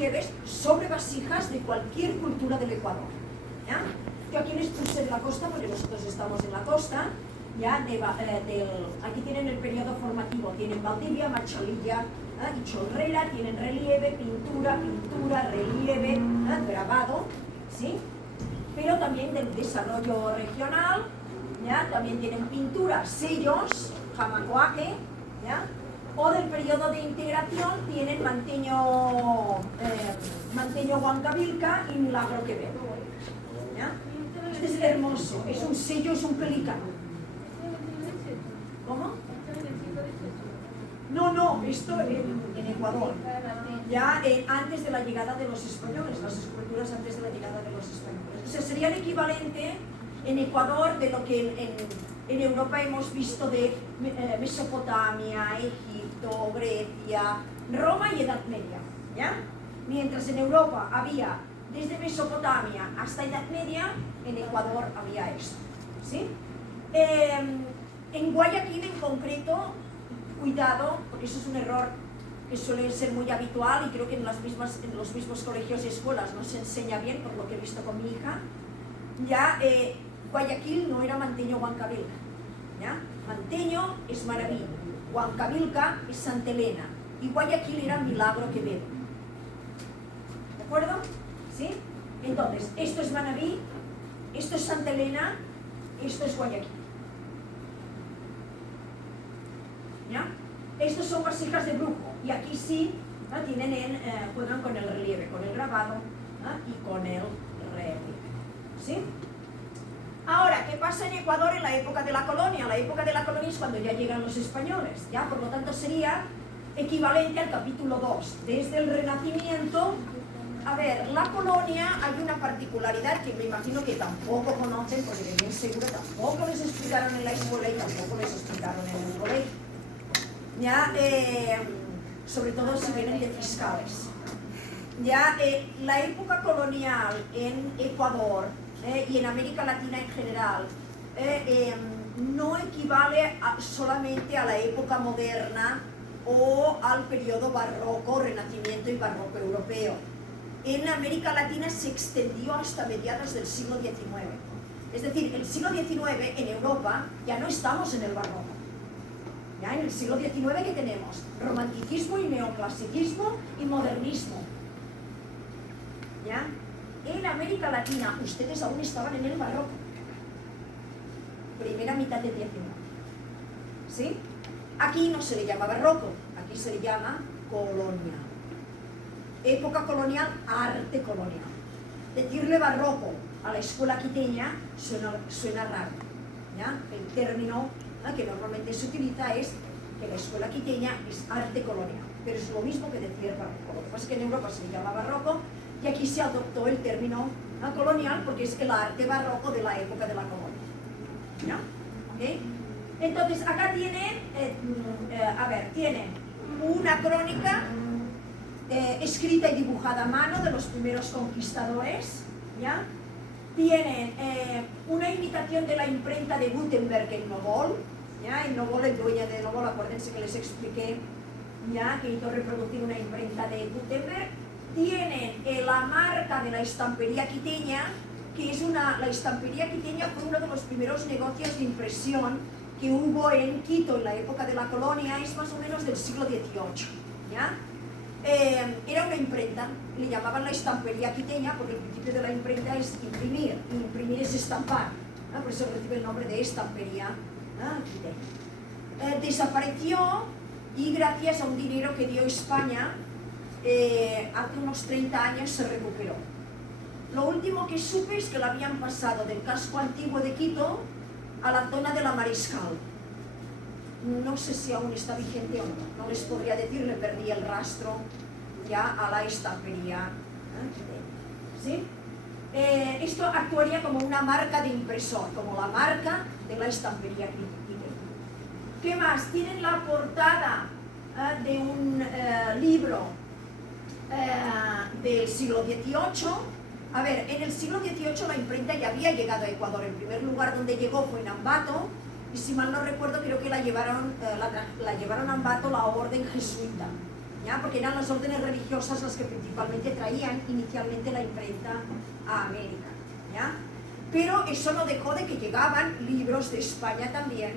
relieves sobre vasijas de cualquier cultura del Ecuador. ¿Ya? Yo aquí les puse de la costa porque nosotros estamos en la costa. ¿Ya? Aquí tienen el periodo formativo, tienen Valdivia, Machalilla y Chorrera, tienen relieve, pintura, relieve, grabado, ¿sí? Pero también del desarrollo regional, ¿ya? También tienen pintura, sellos, Jamacoaque, ¿ya? O del periodo de integración tienen Manteño Huancavilca y Milagro Quevedo, ¿ya? Este es hermoso, es un sello, es un pelícano. ¿Cómo? No, esto en Ecuador, ya antes de la llegada de los españoles, las esculturas antes de la llegada de los españoles. O sea, sería el equivalente en Ecuador de lo que en Europa hemos visto de Mesopotamia, Egipto, Grecia, Roma y Edad Media, ¿ya? Mientras en Europa había desde Mesopotamia hasta Edad Media, en Ecuador había esto, ¿sí? En Guayaquil en concreto, cuidado, porque eso es un error que suele ser muy habitual y creo que en los mismos colegios y escuelas no se enseña bien, por lo que he visto con mi hija. Ya, Guayaquil no era Manteño Huancavilca, ¿ya? Manteño es Manaví, Huancavilca es Santa Elena y Guayaquil era Milagro Quevedo. ¿De acuerdo? ¿Sí? Entonces, esto es Manaví, esto es Santa Elena, esto es Guayaquil. ¿Ya? Estos son vasijas de brujo y aquí sí, ¿no? Juegan con el relieve, con el grabado, ¿no? Y con el relieve, ¿sí? Ahora, ¿qué pasa en Ecuador en la época de la colonia? La época de la colonia es cuando ya llegan los españoles, ¿ya? Por lo tanto sería equivalente al capítulo 2, desde el Renacimiento. A ver, la colonia hay una particularidad que me imagino que tampoco conocen, porque de bien seguro tampoco les explicaron en la escuela y tampoco les explicaron en el colegio. Ya, sobre todo si vienen de fiscales. Ya, la época colonial en Ecuador y en América Latina en general no equivale solamente a la época moderna o al periodo barroco, renacimiento y barroco europeo. En América Latina se extendió hasta mediados del siglo XIX. Es decir, el siglo XIX en Europa ya no estamos en el barroco. ¿Ya? En el siglo XIX, ¿qué tenemos? Romanticismo y neoclasicismo y modernismo. ¿Ya? En América Latina, ustedes aún estaban en el barroco. Primera mitad del XIX. ¿Sí? Aquí no se le llama barroco, aquí se le llama colonia. Época colonial, arte colonial. Decirle barroco a la escuela quiteña suena raro. ¿Ya? El término que normalmente se utiliza es que la escuela quiteña es arte colonial, pero es lo mismo que decir barroco. Lo que pasa es que en Europa se le llama barroco y aquí se adoptó el término colonial porque es el arte barroco de la época de la colonia. ¿No? ¿Okay? Entonces acá tienen, tienen una crónica escrita y dibujada a mano de los primeros conquistadores, ¿ya? Tienen una imitación de la imprenta de Gutenberg en Novol, ¿ya? En Novol, el dueño de Novol, acuérdense que les expliqué, ¿ya? Que hizo reproducir una imprenta de Gutenberg. Tienen la marca de la estampería quiteña, que es la estampería quiteña fue uno de los primeros negocios de impresión que hubo en Quito en la época de la colonia, es más o menos del siglo XVIII, ¿ya? Era una imprenta, le llamaban la estampería quiteña porque el principio de la imprenta es imprimir, y imprimir es estampar, ¿no? Por eso recibe el nombre de estampería quiteña. Desapareció y gracias a un dinero que dio España hace unos 30 años se recuperó. Lo último que supe es que lo habían pasado del casco antiguo de Quito a la zona de la Mariscal. No sé si aún está vigente o no, no les podría decir, le perdí el rastro ya a la estampería. ¿Sí? Esto actuaría como una marca de impresor, como la marca de la estampería quiteña. ¿Qué más? Tienen la portada de un libro del siglo XVIII. A ver, en el siglo XVIII la imprenta ya había llegado a Ecuador. El primer lugar donde llegó fue en Ambato, y si mal no recuerdo creo que la llevaron a Ambato la orden jesuita, ¿ya? Porque eran las órdenes religiosas las que principalmente traían inicialmente la imprenta a América, ¿ya? Pero eso no dejó de que llegaban libros de España también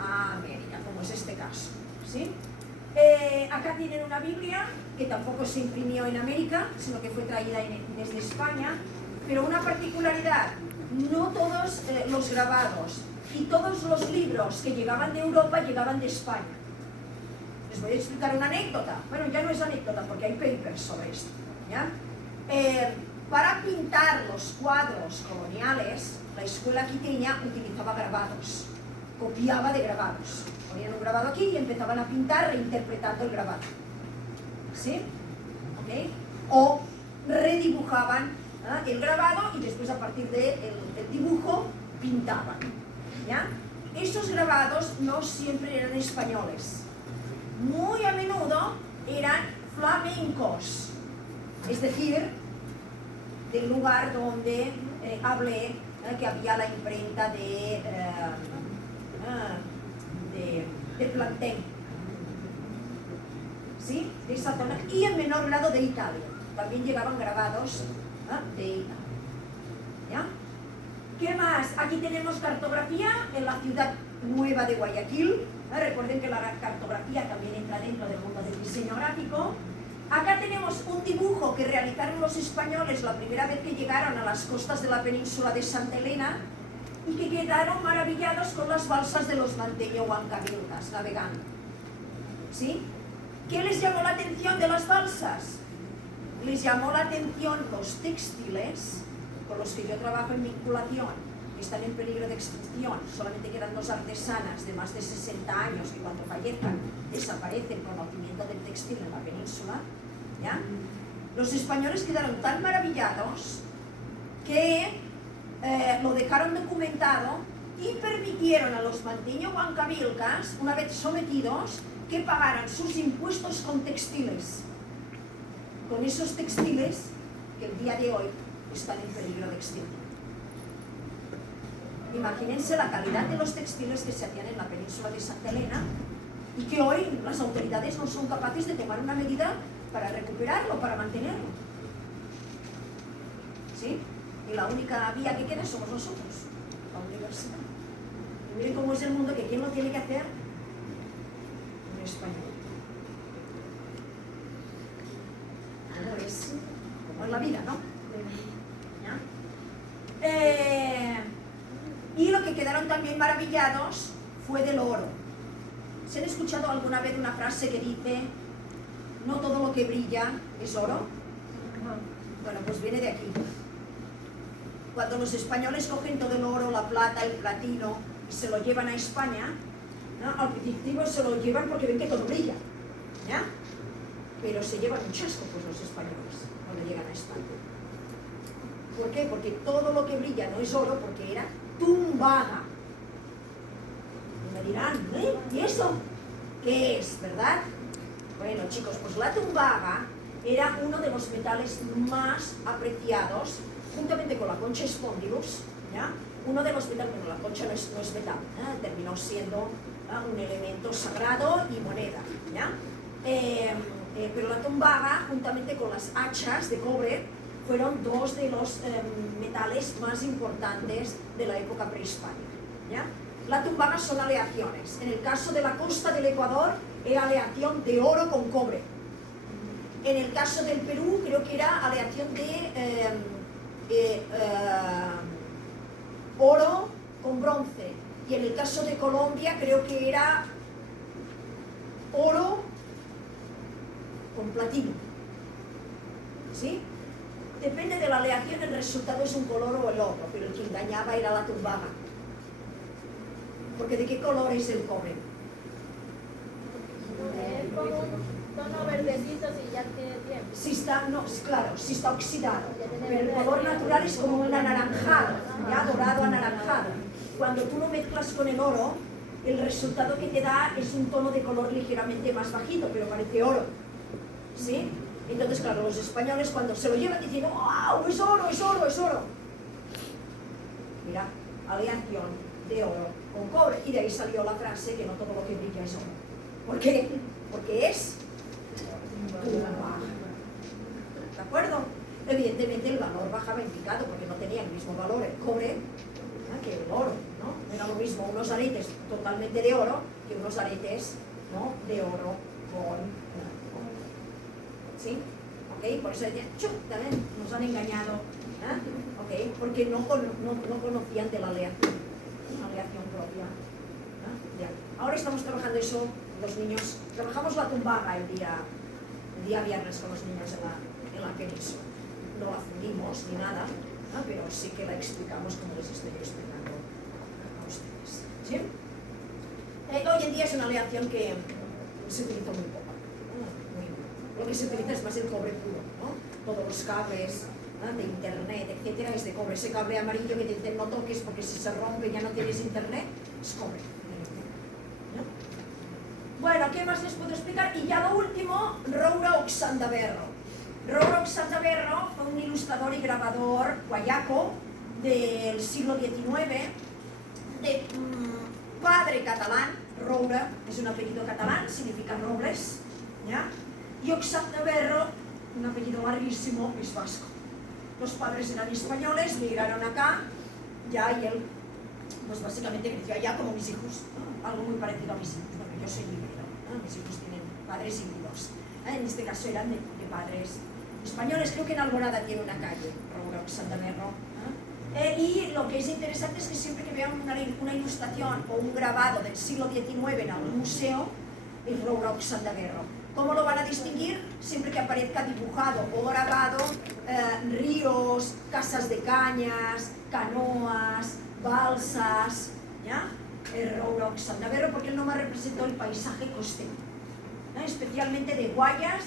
a América, como es este caso, ¿sí? Acá tienen una Biblia que tampoco se imprimió en América, sino que fue traída desde España, pero una particularidad: no todos los grabados y todos los libros que llegaban de Europa llegaban de España. Les voy a explicar una anécdota. Bueno, ya no es anécdota porque hay papers sobre esto, ¿ya? Para pintar los cuadros coloniales, la escuela quiteña utilizaba grabados, copiaba de grabados. Ponían un grabado aquí y empezaban a pintar reinterpretando el grabado, ¿sí? ¿Okay? O redibujaban el grabado y después a partir del dibujo pintaban, ¿ya? Esos grabados no siempre eran españoles, muy a menudo eran flamencos, es decir, del lugar donde hablé que había la imprenta de Plantain, ¿sí? De esa zona, y en menor grado de Italia, también llegaban grabados de Italia, ¿ya? ¿Qué más? Aquí tenemos cartografía en la ciudad nueva de Guayaquil. Recuerden que la cartografía también entra dentro del mundo del diseño gráfico. Acá tenemos un dibujo que realizaron los españoles la primera vez que llegaron a las costas de la península de Santa Elena y que quedaron maravillados con las balsas de los manteño-huancavilcas navegando, ¿sí? ¿Qué les llamó la atención de las balsas? Les llamó la atención los textiles con los que yo trabajo en vinculación, que están en peligro de extinción. Solamente quedan 2 artesanas de más de 60 años que cuando fallezcan desaparece el conocimiento del textil en la península, ¿ya? Los españoles quedaron tan maravillados que lo dejaron documentado y permitieron a los manteño-huancavilcas, una vez sometidos, que pagaran sus impuestos con textiles. Con esos textiles que el día de hoy están en peligro de extinción. Imagínense la calidad de los textiles que se hacían en la península de Santa Elena y que hoy las autoridades no son capaces de tomar una medida para recuperarlo, para mantenerlo, ¿sí? Y la única vía que queda somos nosotros, la universidad. Y miren cómo es el mundo, que quién lo tiene que hacer, un español. Como es la vida, ¿no? ¿Ya? Y lo que quedaron también maravillados fue del oro. ¿Se han escuchado alguna vez una frase que dice: no todo lo que brilla es oro? Bueno, pues viene de aquí. Cuando los españoles cogen todo el oro, la plata, el platino y se lo llevan a España, ¿no? Al principio se lo llevan porque ven que todo brilla, ¿ya? Pero se llevan un chasco pues los españoles cuando llegan a España. ¿Por qué? Porque todo lo que brilla no es oro, porque era tumbaga. Y me dirán, ¿y eso qué es, verdad? Bueno, chicos, pues la tumbaga era uno de los metales más apreciados, juntamente con la concha spondylus, ¿ya? Uno de los metales, bueno, la concha no es metal, terminó siendo un elemento sagrado y moneda, ¿ya? Pero la tumbaga, juntamente con las hachas de cobre, fueron 2 de los metales más importantes de la época prehispánica, ¿ya? La tumbaga son aleaciones. En el caso de la costa del Ecuador era aleación de oro con cobre. En el caso del Perú creo que era aleación de oro con bronce. Y en el caso de Colombia creo que era oro con platino, ¿sí? Depende de la aleación, el resultado es un color o el otro, pero el que engañaba era la tumbaga. Porque ¿de qué color es el cobre? Es como un tono verdecito si ya tiene tiempo. Si está, no, claro, si está oxidado. Pero el color natural es como un anaranjado, ya dorado anaranjado. Cuando tú lo mezclas con el oro, el resultado que te da es un tono de color ligeramente más bajito, pero parece oro, ¿sí? Entonces, claro, los españoles cuando se lo llevan dicen, ¡wow! ¡Es oro, es oro, es oro! Mira, aleación de oro con cobre. Y de ahí salió la frase que no todo lo que brilla es oro. ¿Por qué? Porque es tumba. ¿De acuerdo? Evidentemente el valor bajaba en picado porque no tenía el mismo valor el cobre que el oro, ¿no? No era lo mismo unos aretes totalmente de oro que unos aretes, ¿no?, de oro con blanco. ¿Sí? ¿Ok? Por eso decían, también nos han engañado, ¿ok? Porque no conocían de la aleación propia. Ya. Ahora estamos trabajando eso, los niños, trabajamos la tumbaga el día viernes con los niños en la península. No la fundimos ni nada, pero sí que la explicamos como les estoy explicando a ustedes. ¿Sí? Hoy en día es una aleación que se utiliza muy poco. Lo que se utiliza es más el cobre puro, ¿no? Todos los cables de internet, etcétera, es de cobre. Ese cable amarillo que te dicen no toques porque si se rompe ya no tienes internet, es cobre. ¿No? Bueno, ¿qué más les puedo explicar? Y ya lo último, Roura Oxandaverro. Roura Oxandaverro fue un ilustrador y grabador guayaco del siglo XIX, de padre catalán. Roura es un apellido catalán, significa robles, ¿ya? Y Oxandaverro, un apellido larguísimo, es vasco. Los padres eran españoles, migraron acá, ya, y él, pues básicamente creció allá como mis hijos, ¿no? Algo muy parecido a mis hijos, porque yo soy híbrido, ¿no? Mis hijos tienen padres híbridos. En este caso eran de padres españoles. Creo que en Alborada tiene una calle, Roura Oxandaverro. Y lo que es interesante es que siempre que vean una ilustración o un grabado del siglo XIX en algún museo, es Roura Oxandaverro. ¿Cómo lo van a distinguir? Siempre que aparezca dibujado o grabado ríos, casas de cañas, canoas, balsas, ¿ya? El Roura Oxandaverro, porque él nomás representó el paisaje costero, ¿no? Especialmente de Guayas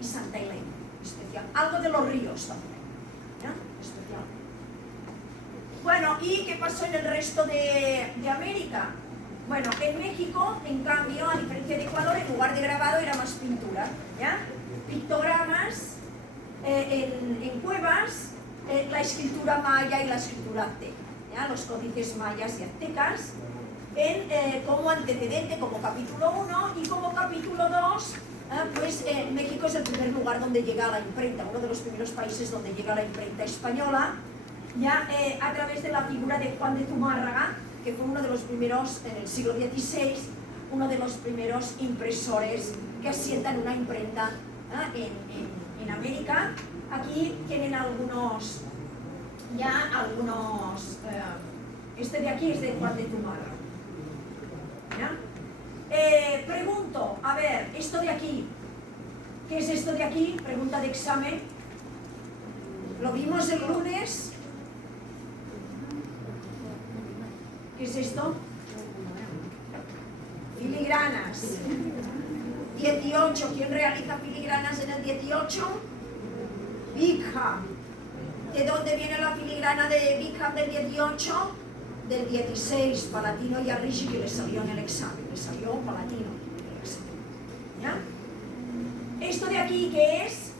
y Santa Elena, especial. Algo de los ríos también, ¿ya? Especial. Bueno, ¿y qué pasó en el resto de América? Bueno, en México, en cambio, a diferencia de Ecuador, en lugar de grabado era más pintura, ¿ya? Pictogramas en cuevas, la escritura maya y la escritura azteca, ¿ya? Los códices mayas y aztecas, como antecedente, como capítulo 1, y como capítulo 2, pues México es el primer lugar donde llega la imprenta, uno de los primeros países donde llega la imprenta española, ya a través de la figura de Juan de Zumárraga, que fue uno de los primeros, en el siglo XVI, uno de los primeros impresores que asientan una imprenta en América. Aquí tienen algunos, este de aquí es de Juan de Zumárraga. ¿Ya? Pregunto, a ver, esto de aquí, ¿qué es esto de aquí? Pregunta de examen. Lo vimos el lunes. ¿Qué es esto? Filigranas. 18. ¿Quién realiza filigranas en el 18? Bingham. ¿De dónde viene la filigrana de Bingham del 18? Del 16, Palatino y Arrighi, que le salió en el examen. Le salió Palatino en el examen. ¿Ya? ¿Esto de aquí qué es?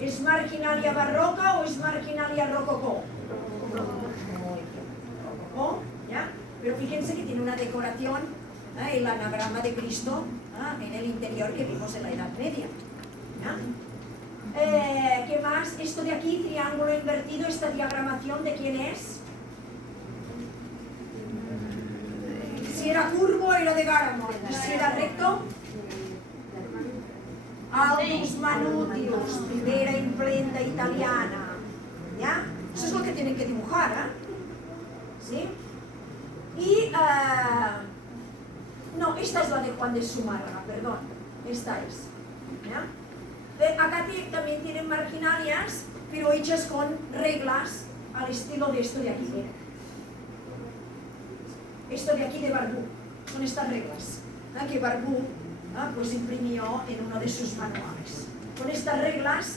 ¿Es marginalia barroca o es marginalia rococó? ¿Ya? Pero fíjense que tiene una decoración, el anagrama de Cristo en el interior que vimos en la Edad Media. ¿Ya? ¿Qué más? Esto de aquí, triángulo invertido, esta diagramación, ¿de quién es? Si era curvo era de Garamond, si era recto, Albus Manutius, primera imprenta italiana. ¿Ya? Eso es lo que tienen que dibujar, ¿sí? Y, no, esta es la de Juan de Zumárraga, perdón, esta es. ¿Ya? Acá también tienen marginalias, pero hechas con reglas al estilo de esto de aquí. Esto de aquí de Barbú, son estas reglas que Barbú pues imprimió en uno de sus manuales. Con estas reglas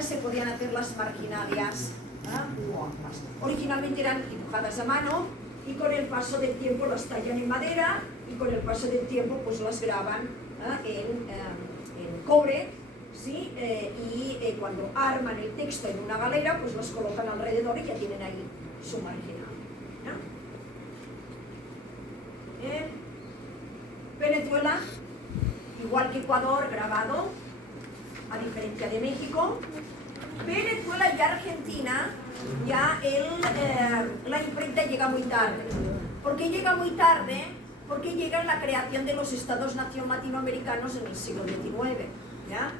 se podían hacer las marginalias guapas. Originalmente eran dibujadas a mano y con el paso del tiempo las tallan en madera y con el paso del tiempo pues las graban en cobre, ¿sí? Y cuando arman el texto en una galera pues los colocan alrededor y ya tienen ahí su marginal. Venezuela, igual. igual que Ecuador, grabado, a diferencia de México. Venezuela y Argentina, ya la imprenta llega muy tarde. ¿Por qué llega muy tarde? Porque llega en la creación de los estados-nación latinoamericanos en el siglo XIX. ¿Ya?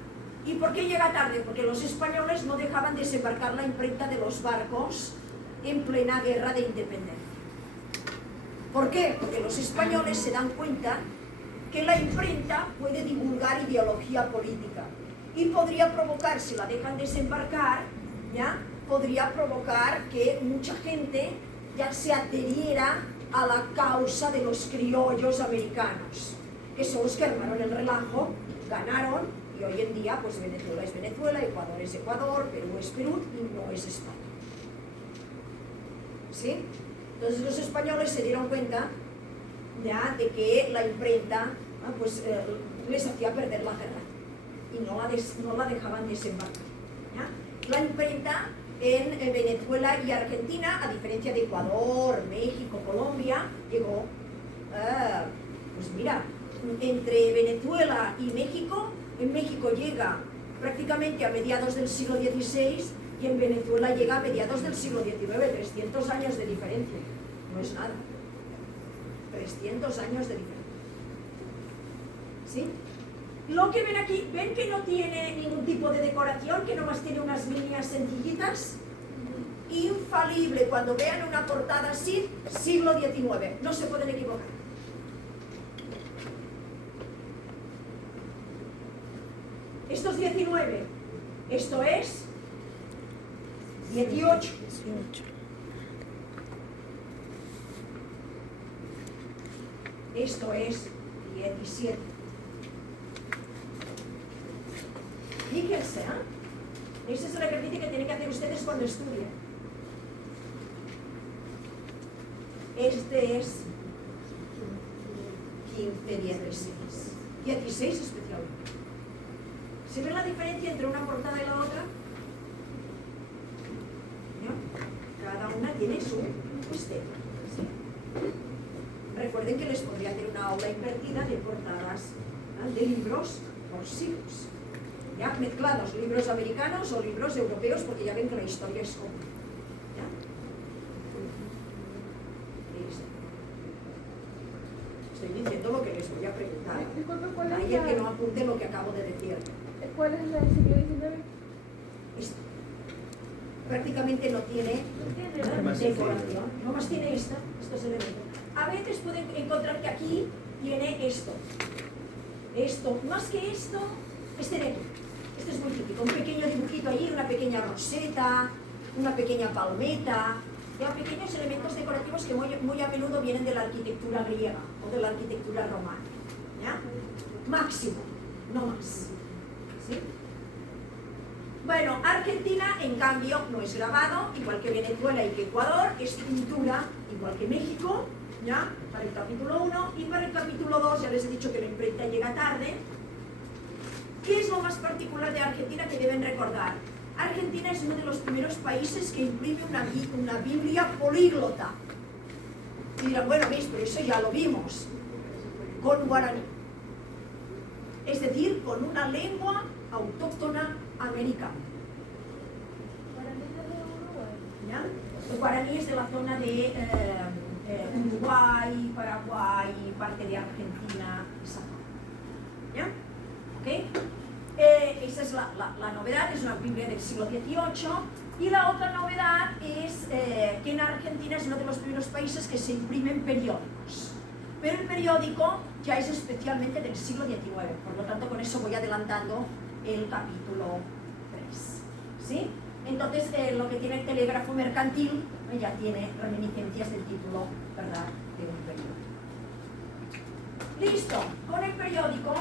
¿Y por qué llega tarde? Porque los españoles no dejaban desembarcar la imprenta de los barcos en plena guerra de independencia. ¿Por qué? Porque los españoles se dan cuenta que la imprenta puede divulgar ideología política y podría provocar, si la dejan desembarcar, ¿ya? Podría provocar que mucha gente ya se adheriera a la causa de los criollos americanos, que son los que armaron el relajo, ganaron, y hoy en día pues Venezuela es Venezuela, Ecuador es Ecuador, Perú es Perú y no es España. ¿Sí? Entonces los españoles se dieron cuenta ya de que la imprenta les hacía perder la guerra y no la dejaban desembarcar. ¿Ya? La imprenta en Venezuela y Argentina, a diferencia de Ecuador, México, Colombia, llegó, pues mira, entre Venezuela y México, en México llega prácticamente a mediados del siglo XVI y en Venezuela llega a mediados del siglo XIX, 300 años de diferencia, no es nada, 300 años de diferencia. ¿Sí? Lo que ven aquí, ven que no tiene ningún tipo de decoración, que nomás tiene unas líneas sencillitas. Infalible, cuando vean una portada así, siglo XIX, no se pueden equivocar. Esto es 19, esto es 18. Esto es 17. Fíjense, ese es el ejercicio que tienen que hacer ustedes cuando estudian. Este es 15, 16. 16 especialmente. ¿Se ve la diferencia entre una portada y la otra? ¿No? Cada una tiene su estilo. ¿Sí? Recuerden que les podría hacer una aula invertida de portadas de libros por siglos. ¿Ya? Mezclados, libros americanos o libros europeos, porque ya ven que la historia es común. ¿Ya? Listo. Estoy diciendo lo que les voy a preguntar. Hay el que no apunte lo que acabo de decir. ¿Cuál es la del siglo XIX? Esta. Prácticamente no tiene decoración. Nomás tiene estos elementos. A veces pueden encontrar que aquí tiene esto. Esto, más que esto, este de aquí. Este es muy típico, un pequeño dibujito ahí, una pequeña roseta, una pequeña palmeta, ya pequeños elementos decorativos que muy a menudo vienen de la arquitectura griega o de la arquitectura romana. ¿Ya? Máximo, no más. ¿Sí? Bueno, Argentina, en cambio, no es grabado, igual que Venezuela y que Ecuador, es pintura, igual que México, ¿ya? Para el capítulo 1 y para el capítulo 2, ya les he dicho que la imprenta llega tarde. ¿Qué es lo más particular de Argentina que deben recordar? Argentina es uno de los primeros países que imprime una Biblia políglota. Y dirán, bueno, veis, pero eso ya lo vimos, con guaraní. Es decir, con una lengua autóctona americana. ¿Ya? El guaraní es de la zona de Uruguay, Paraguay, parte de Argentina, esa zona. ¿Ya? ¿Okay? Esa es la novedad, es una Biblia del siglo XVIII. Y la otra novedad es que en Argentina es uno de los primeros países que se imprimen periódicos. Pero el periódico ya es especialmente del siglo XIX, por lo tanto con eso voy adelantando el capítulo 3. ¿Sí? Entonces lo que tiene el telégrafo mercantil ya tiene reminiscencias del título, ¿verdad?, de un periódico. Listo, con el periódico